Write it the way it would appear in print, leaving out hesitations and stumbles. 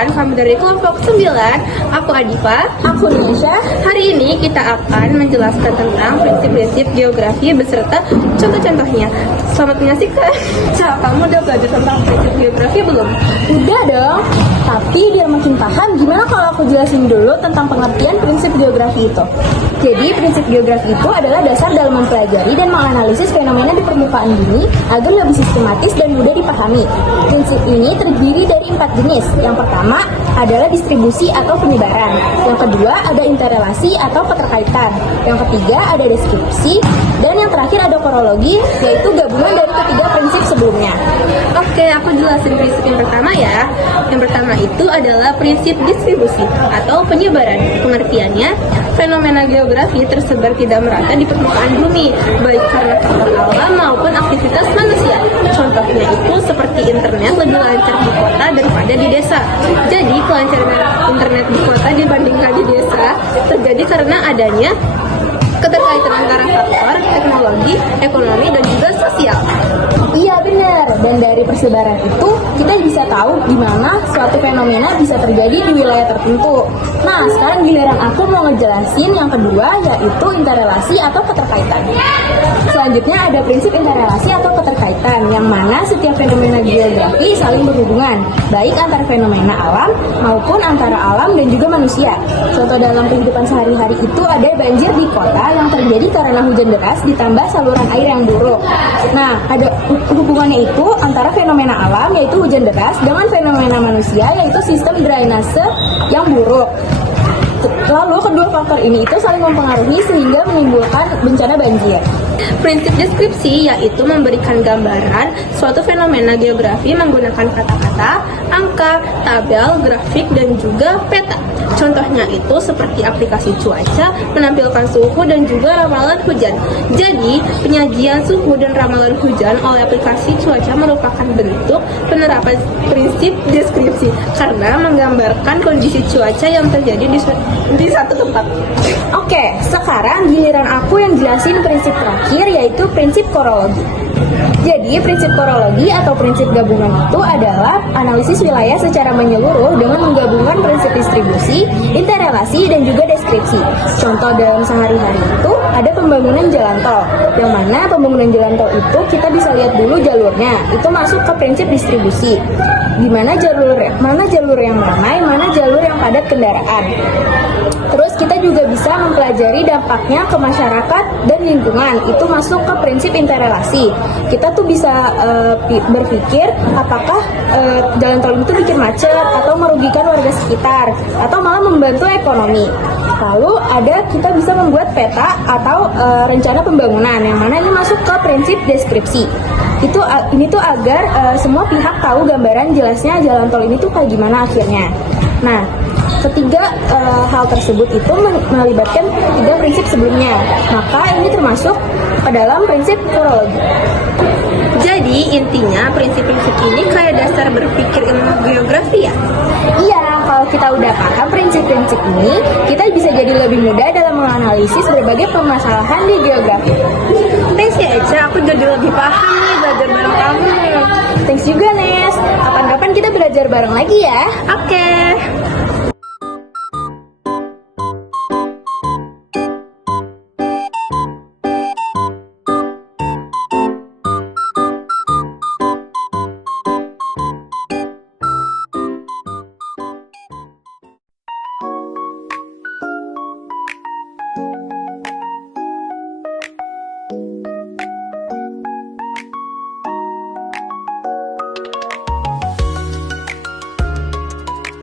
perkenalkan, kami dari kelompok 9. Aku Adifa. Aku Nisha. Hari ini kita akan menjelaskan tentang prinsip-prinsip geografi beserta contoh-contohnya. Selamat menyaksikan. Kamu udah belajar tentang prinsip geografi belum? Udah dong. Tapi biar makin paham, gimana kalau aku jelasin dulu tentang pengertian prinsip geografi itu? Jadi, prinsip geografi itu adalah dasar dalam mempelajari dan menganalisis fenomena di permukaan bumi agar lebih sistematis dan mudah dipahami. Prinsip ini terdiri dari 4 jenis. Yang pertama adalah distribusi atau penyebaran. Yang kedua ada interrelasi atau keterkaitan. Yang ketiga ada deskripsi. Dan yang terakhir ada korologi, yaitu gabungan dari ketiga prinsip sebelumnya. Oke, aku jelasin prinsip yang pertama ya. Yang pertama itu adalah prinsip distribusi atau penyebaran. Pengertiannya, fenomena geografi tersebar tidak merata di permukaan bumi, baik karena faktor alam maupun aktivitas manusia. Contohnya itu seperti internet lebih lancar di kota daripada di desa. Jadi kelancaran internet di kota dibandingkan di desa terjadi karena adanya keterkaitan antara faktor teknologi, ekonomi, dan juga sosial. Iya benar, dan dari persebaran itu kita bisa tahu di mana suatu fenomena bisa terjadi di wilayah tertentu. Nah, sekarang giliran aku mau ngejelasin yang kedua, yaitu interrelasi atau keterkaitan. Selanjutnya ada prinsip interrelasi atau keterkaitan, yang mana setiap fenomena geografi saling berhubungan, baik antara fenomena alam maupun antara alam dan juga manusia. Contoh dalam kehidupan sehari-hari itu ada banjir di kota yang terjadi karena hujan deras ditambah saluran air yang buruk. Nah, ada hubungannya itu antara fenomena alam yaitu hujan deras dengan fenomena manusia yaitu sistem drainase yang buruk. Lalu kedua faktor ini itu saling mempengaruhi sehingga menimbulkan bencana banjir. Prinsip deskripsi yaitu memberikan gambaran suatu fenomena geografi menggunakan kata-kata, angka, tabel, grafik, dan juga peta. Contohnya itu seperti aplikasi cuaca, menampilkan suhu dan juga ramalan hujan. Jadi, penyajian suhu dan ramalan hujan oleh aplikasi cuaca merupakan bentuk penerapan prinsip deskripsi karena menggambarkan kondisi cuaca yang terjadi di satu tempat. Oke, sekarang giliran aku yang jelasin prinsip terakhir yaitu prinsip korologi. Jadi, prinsip korologi atau prinsip gabungan itu adalah analisis wilayah secara menyeluruh dengan menggabungkan prinsip distribusi, interrelasi, dan juga deskripsi. Contoh dalam sehari-hari itu ada pembangunan jalan tol, yang mana pembangunan jalan tol itu kita bisa lihat dulu jalurnya, itu masuk ke prinsip distribusi. Di mana jalur yang ramai, mana jalur yang padat kendaraan. Terus kita juga bisa mempelajari dampaknya ke masyarakat dan lingkungan, itu masuk ke prinsip interrelasi. Kita tuh bisa berpikir apakah jalan tol itu bikin macet atau merugikan warga sekitar atau malah membantu ekonomi. Lalu kita bisa membuat peta atau rencana pembangunan, yang mana ini masuk ke prinsip deskripsi. Ini tuh agar semua pihak tahu gambaran jelasnya jalan tol ini tuh kayak gimana akhirnya. Nah, ketiga hal tersebut itu melibatkan tiga prinsip sebelumnya. Maka ini termasuk ke dalam prinsip korologi. Jadi intinya prinsip-prinsip ini kayak dasar berpikir ilmu geografi ya? Iya, kalau kita udah paham prinsip-prinsip ini, kita bisa jadi lebih mudah dalam menganalisis berbagai permasalahan di geografi. Thanks ya Eca, aku jadi lebih paham nih belajar bareng kamu. Thanks juga Nes, kapan-kapan kita belajar bareng lagi ya. Oke.